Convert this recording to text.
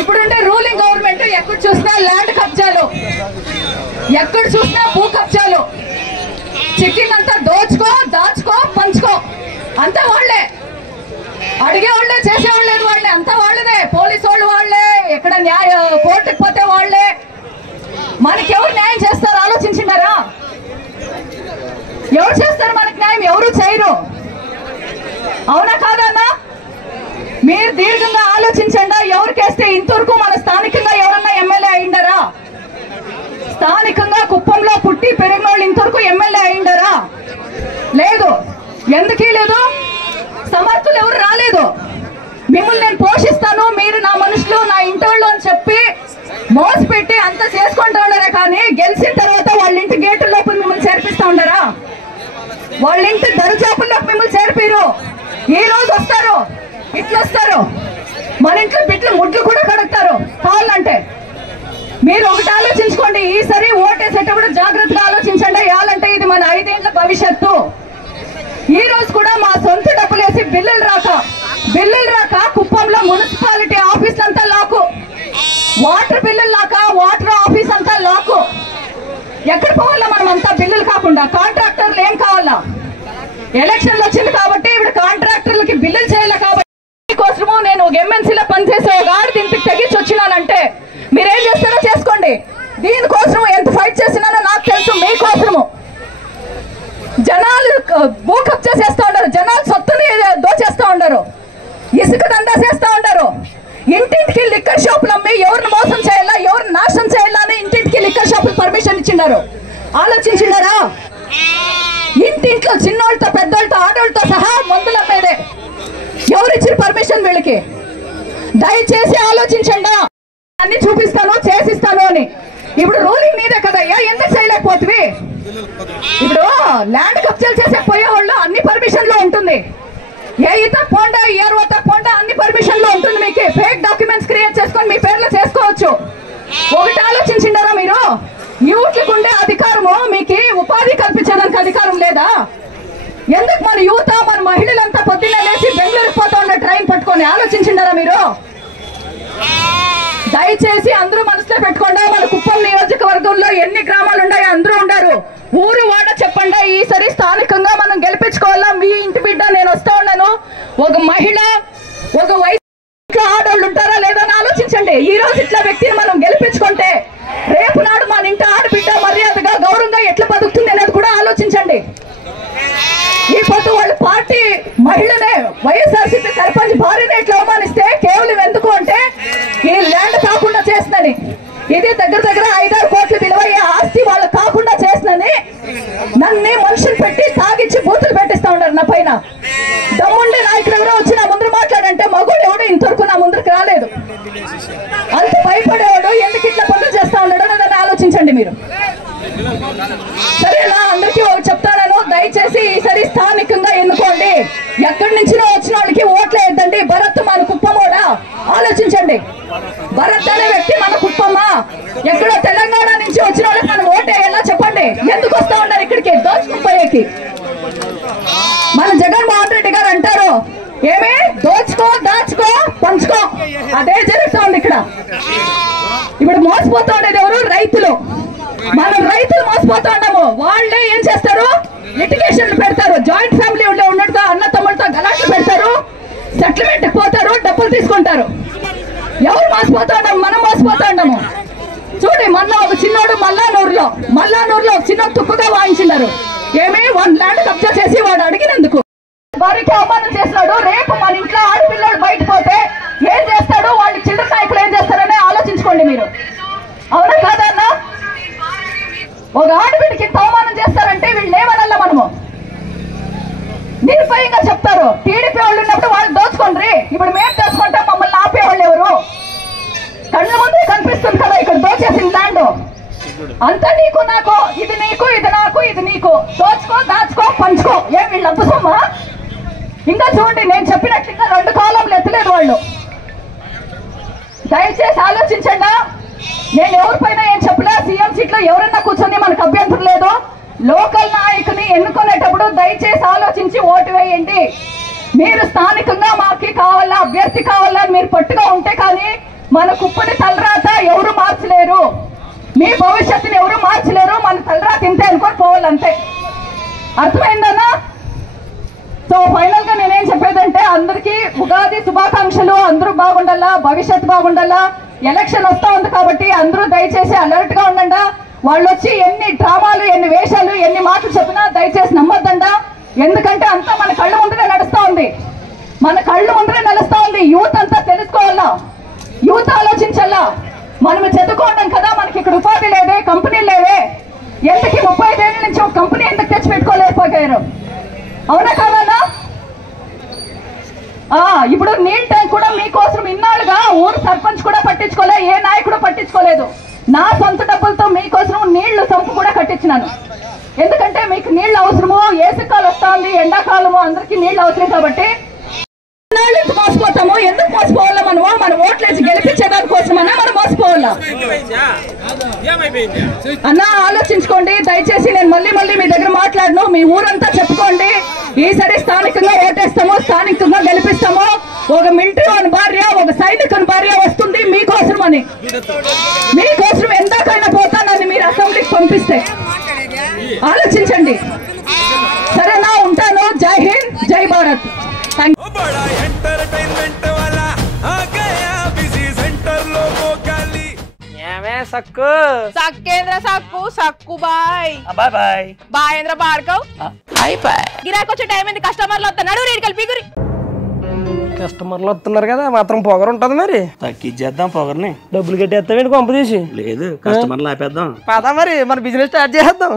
ఇప్పుడుంటే ruling government ఎక్కడ చూసినా land కబ్జాలు, ఎక్కడ చూసినా భూ కబ్జాలు, చిక్కిందంతా దోచుకో దాచుకో పంచుకో, అంతా వాళ్లే, అడిగేవాళ్లే చేసేవాళ్ళేది వాళ్లే, అంతా వాళ్ళదే. పోలీసు వాళ్ళు వాళ్లే, ఎక్కడ కోర్టుకు పోతే వాళ్లే. మనకి ఎవరు న్యాయం చేస్తారు ఆలోచించినారా? ఎవరు చేస్తారు మనకి న్యాయం? ఎవరు చేయరు. అవునా కాదన్నా? మీరు దీర్ఘంగా ఆలోచించండి. ఎవరికేస్తే ఇంతవరకు మన స్థానికంగా ఎవరన్నా ఎమ్మెల్యే అయిండారా? స్థానికంగా కుప్పంలో పుట్టి పెరిగిన వాళ్ళు ఇంతవరకు ఎమ్మెల్యే అయిండారా? లేదు. ఎందుకీ లేదు? సమర్థులు ఎవరు రాలేదు. మిమ్మల్ని నేను పోషిస్తాను, మీరు నా మనుషులు, నా ఇంటోళ్ళు అని చెప్పి మోసపెట్టి అంతా చేసుకుంటూ ఉన్నారా? కానీ గెలిచిన తర్వాత వాళ్ళ ఇంటి గేటు లోపల మిమ్మల్ని చేర్పిస్తా ఉన్నారా? వాళ్ళ ఇంటి దరిచాపుల్లోకి మిమ్మల్ని చేర్పిరు. ఈ రోజు వస్తారు, ఇట్లా వస్తారు, మన ఇంట్లో బిడ్డలు ముడ్లు కూడా కడుగుతారు కావాలంటే. మీరు ఒకటి ఆలోచించుకోండి, ఈసారి ఓటేసేటప్పుడు జాగ్రత్తగా ఆలోచించండి. యాలంటే ఇది మన 5 ఏళ్ల భవిష్యత్తు. ఈ రోజు కూడా మా సొంత డబ్బులు వేసి బిల్లులు రాక కుప్పంలో మున్సిపాలిటీ ఆఫీస్ అంతా లాకు, వాటర్ బిల్లులు లాక వాటర్ ఆఫీస్ అంతా లాకు. ఎక్కడ పోవాలా మనం అంతా బిల్లులు కాకుండా? కాంట్రాక్టర్లు ఏం కావాలా? ఎలక్షన్లు వచ్చింది కాబట్టి ఇప్పుడు కాంట్రాక్టర్లకి బిల్లులు చేయాలి. కాబట్టి కోసము నేను ఒక MNCలో పనిచేసే ఒక ఆడిది ఇంటికి తెగించి వచ్చినానంటే మీరేం చేస్తారో చేసుకోండి. దీనికోసము ఎంత ఫైట్ చేసినానో నాకు తెలుసు. మీకోసము జనాలు భూ కబ్జా చేస్తూ ఉంటారు, జనాలు సొత్తుని దోచేస్తూ ఉంటారు, ఇసుక దందా చేస్తూ ఉంటారు. ఇంటింటికి లిక్కర్ షాపులు అమ్మి ఎవరిని మోసం చేయాలా, ఎవరిని నాశనం చేయాలా అని ఇంటింటికి లిక్కర్ షాపులు పర్మిషన్ ఇచ్చినారు. ఆలోచించినారా? ఇంటింట్లో చిన్నోళ్ళతో పెద్దోళ్ళతో ఆడోళ్ళతో సహా మందులు అమ్మేదే. ఎవరిచ్చిన పర్మిషన్ వీళ్ళకి? దయచేసి ఆలోచించండి. అన్ని చూపిస్తాను, చేసిస్తాను అని. ఇప్పుడు రూలింగ్ నీదే కదయ్యా, ఎందుకు చేయలేకపోతుంది? ఇప్పుడు ల్యాండ్ కబ్జాలు చేసే పోయేవాళ్ళు అన్ని పర్మిషన్లు ఉంటుంది. ఏ ఈత పోండా, ఏర్వత పోండా అన్ని పర్మిషన్లు ఉంటుంది. మీకు ఫేక్ డాక్యుమెంట్స్ క్రియేట్ చేసుకొని మీ పేర్లో చేసుకోవచ్చు. ఒకటి ఆలోచించిండారా మీరు? యూత్లకు ఉండే అధికారము మీకు ఉపాధి కల్పించేదానికి అధికారం లేదా? ఎందుకు మన యువత, మన మహిళలంతా పొద్దున్నే లేచి బెంగళూరుకి పోతా ఉండే ట్రైన్ పట్టుకొని? ఆలోచించిండారా మీరు? దయచేసి అందరూ మనసులో పెట్టుకోండి. మన కుప్పం నియోజకవర్గంలో ఎన్ని గ్రామాలు ఉన్నాయో అందరూ ఉండారు. ఊరు వాడ చెప్పండి. ఈసారి స్థానికంగా మనం గెలిపించుకోవాలా. మీ ఇంటి బిడ్డ నేను వస్తా ఉన్నాను. ఒక మహిళ, ఒక వయసు ఆడవాళ్ళు ఉంటారా లేదా అని ఆలోచించండి. ఈ రోజు ఇట్లా వ్యక్తిని మనం గెలిపించుకుంటే రేపు నాడు మన ఇంటి ఆడబిడ్డ మర్యాదగా గౌరవంగా ఎట్లా బతుకుతుంది అనేది కూడా ఆలోచించండి. ఈ పొద్దు వాళ్ళ పార్టీ మహిళనే, వైఎస్ఆర్సీపీ సర్పంచ్ భార్యనే ఇట్లా అవమానిస్తే కేవలం ఎందుకు అంటే ఈ ల్యాండ్ కాకుండా చేస్తుందని. ఇది దగ్గర 5-6 కోట్ల విలువయ్యే ఆస్తి వాళ్ళు కాకుండా చేస్తుందని నన్ను మనుషులు పెట్టి తాగించి బూతులు పెట్టిస్తా ఉన్నారు నా పైన. దమ్ముండే నాయకుడు ఎవరో వచ్చి నా ముందు మాట్లాడంటే మగోడు ఎవడో ఇంతవరకు నా ముందుకు రాలేదు. అంత భయపడేవాడు ఎందుకు ఇట్లా పనులు చేస్తా ఉన్నాడో దాన్ని ఆలోచించండి మీరు. సరేనా? అందరికీ చెప్తాను, దయచేసి ఈసారి స్థానికంగా ఎన్నుకోండి. ఎక్కడి నుంచినో వచ్చిన వాళ్ళకి ఓట్లు వేద్దండి. భరత్ మన కుప్పమోడా? ఆలోచించండి. భరత్ అనే వ్యక్తి మన కుప్పమా? ఎక్కడో తెలంగాణ నుంచి వచ్చిన వాళ్ళకి మనం ఓటు వేయాలా? చెప్పండి. ఎందుకు వస్తా ఉన్నారు ఇక్కడికి దోచుకుపోయేకి? మన జగన్మోహన్ రెడ్డి గారు అంటారు ఏమే, దోచుకో దాచుకో పంచుకో. అదే జరుగుతా ఉంది ఇక్కడ. ఇప్పుడు మోసపోతా ఉండేది ఎవరు? రైతులు. మనం రైతులు మోసపోతా ఉన్నాము. వాళ్ళే ఏం చేస్తారు? లిటిగేషన్లు పెడతారు. జాయింట్ ఫ్యామిలీ ఉండడంతో అన్న తమ్ముడితో గలాట్లు పెడతారు. సెటిల్మెంట్ పోతారు, డబ్బులు తీసుకుంటారు. ఎవరు మోసపోతా ఉన్నాము? మనం మోసపోతా ఉన్నాము. చూడండి, మొన్న ఒక చిన్నోడు మల్లానూరులో ఒక చిన్న తుప్పుగా వాయించినారు. ఏమి 1 ల్యాండ్ కబ్జా చేసి వాడు అడిగినందుకు వారికి అవమానం చేస్తున్నాడు. రేపు మన ఇంట్లో ఆడపిల్లడు బయట పోతే ఏం చేస్తాడు? వాళ్ళ చిల్లర నాయకులు ఏం చేస్తారని ఆలోచించుకోండి మీరు. అవునా కాదన్నా? ఒక ఆడబిడ్డకి అవమానం చేస్తారంటే వీళ్ళు ఏమనల్లా? మనము నిర్భయంగా చెప్తారు. టీడీపీ వాళ్ళు ఉన్నప్పుడు వాళ్ళు దోచుకోండి. ఇప్పుడు మేము దోచుకుంటాం, మమ్మల్ని ఆపేవాళ్ళు ఎవరు? కళ్ళ ముందే కనిపిస్తుంది కదా ఇక్కడ దోచేసిన ల్యాండ్ అంతా. నీకు నాకు, ఇది నీకు, ఇది నాకు, ఇది నీకు. దోచుకో దాచుకో పంచుకో. ఏం వీళ్ళు అబ్బసమ్మా? ఇంకా చూడండి, నేను చెప్పినట్లు ఇంకా 2 కాలంలో ఎత్తలేదు వాళ్ళు. దయచేసి ఆలోచించండి. నేను ఎవరిపైన ఏం చెప్పలే. సీఎం సీట్లో ఎవరన్నా కూర్చొని మనకు అభ్యంతరం లేదు. లోకల్ నాయకుని ఎన్నుకునేటప్పుడు దయచేసి ఆలోచించి ఓటు వేయండి. మీరు స్థానికంగా మాకి కావాలా, అభ్యర్థి కావాలా మీరు పట్టుగా ఉంటే కానీ మన కుప్పని తలరాత ఎవరు మార్చలేరు, మీ భవిష్యత్తుని ఎవరు మార్చలేరు, మన తలరాత ఇంతే అనుకొని పోవాలంతే. అర్థమైందన్నా? సో ఫైనల్ గా నేనేం చెప్పేదంటే అందరికీ ఉగాది శుభాకాంక్షలు. అందరూ బాగుండాలా, భవిష్యత్తు బాగుండాలా. ఎలక్షన్ వస్తా ఉంది కాబట్టి అందరూ దయచేసి అలర్ట్ గా ఉండండి. వాళ్ళు వచ్చి ఎన్ని డ్రామాలు, ఎన్ని వేషాలు, ఎన్ని మాటలు చెప్పినా దయచేసి నమ్మొద్దండా. ఎందుకంటే అంతా మన కళ్ళ ముందరే నడుస్తా ఉంది, మన కళ్ళు ముందరే నడుస్తా ఉంది. యూత్ అంతా తెలుసుకోవాలా, యూత్ ఆలోచించాలా. మనం చదువుకోవడం కదా, మనకి ఇక్కడ ఉపాధి లేదే, కంపెనీలు లేవే. ఎందుకు 35 ఏళ్ళ నుంచి ఒక కంపెనీ ఎందుకు తెచ్చి పెట్టుకోలేకపోయారు? అవునా కావాలా? ఇప్పుడు నీళ్ళ ట్యాంక్ కూడా మీకోసం ఇన్నాళ్ళుగా ఊరు సర్పంచ్ కూడా పట్టించుకోలే, ఏ నాయకుడు పట్టించుకోలేదు. నా సొంత డబ్బులతో మీకోసం నీళ్లు సంపు కూడా కట్టించినాను. ఎందుకంటే మీకు నీళ్ళు అవసరము, ఏసకాలం వస్తా ఉంది, ఎండాకాలము, అందరికీ నీళ్ళు అవసరం కాబట్టి. ఎందుకు మోసపోతాము? ఎందుకు మోసపోవాలా? మన ఓట్లేసి గెలిపించేదాని కోసమన్నా మనం మోసపోవాలా? అన్నా ఆలోచించుకోండి దయచేసి. నేను మళ్ళీ మీ దగ్గర మాట్లాడను, మీ ఊరంతా చెప్పుకోండి. ఈసారి స్థానికంగా ఓటేస్తాము, స్థానికంగా గెలిపిస్తాము. ఒక మిలిటరీ భార్య, ఒక సైనికుని భార్య వస్తుంది మీకోసం అని. మీకోసం ఎందాకైనా పోతానని మీరు అసెంబ్లీకి పంపిస్తే ఆలోచించండి. సరేనా? ఉంటాను. జై హింద్, జై భారత్. సక్కు సక్కేంద్ర సక్కు సక్కు బాయ్ బాయ్ బాయ్ బాయేంద్ర భార్గవ్ బాయ్ బాయ్. గిరాకి వచ్చే టైం ఏంది? కస్టమర్లు వస్తున్నారు, రేడికల్ పిగురి. కస్టమర్లు వస్తున్నారు కదా, మాత్రం పొగరు ఉంటది. మరి తగ్గిచ్చేద్దాం పొగర్ని. డబ్బులు కట్టేస్తామేంటి కొంప తీసి? లేదు, కస్టమర్లు ఆపేద్దాం. పదా మరి మన బిజినెస్ స్టార్ట్ చేద్దాం.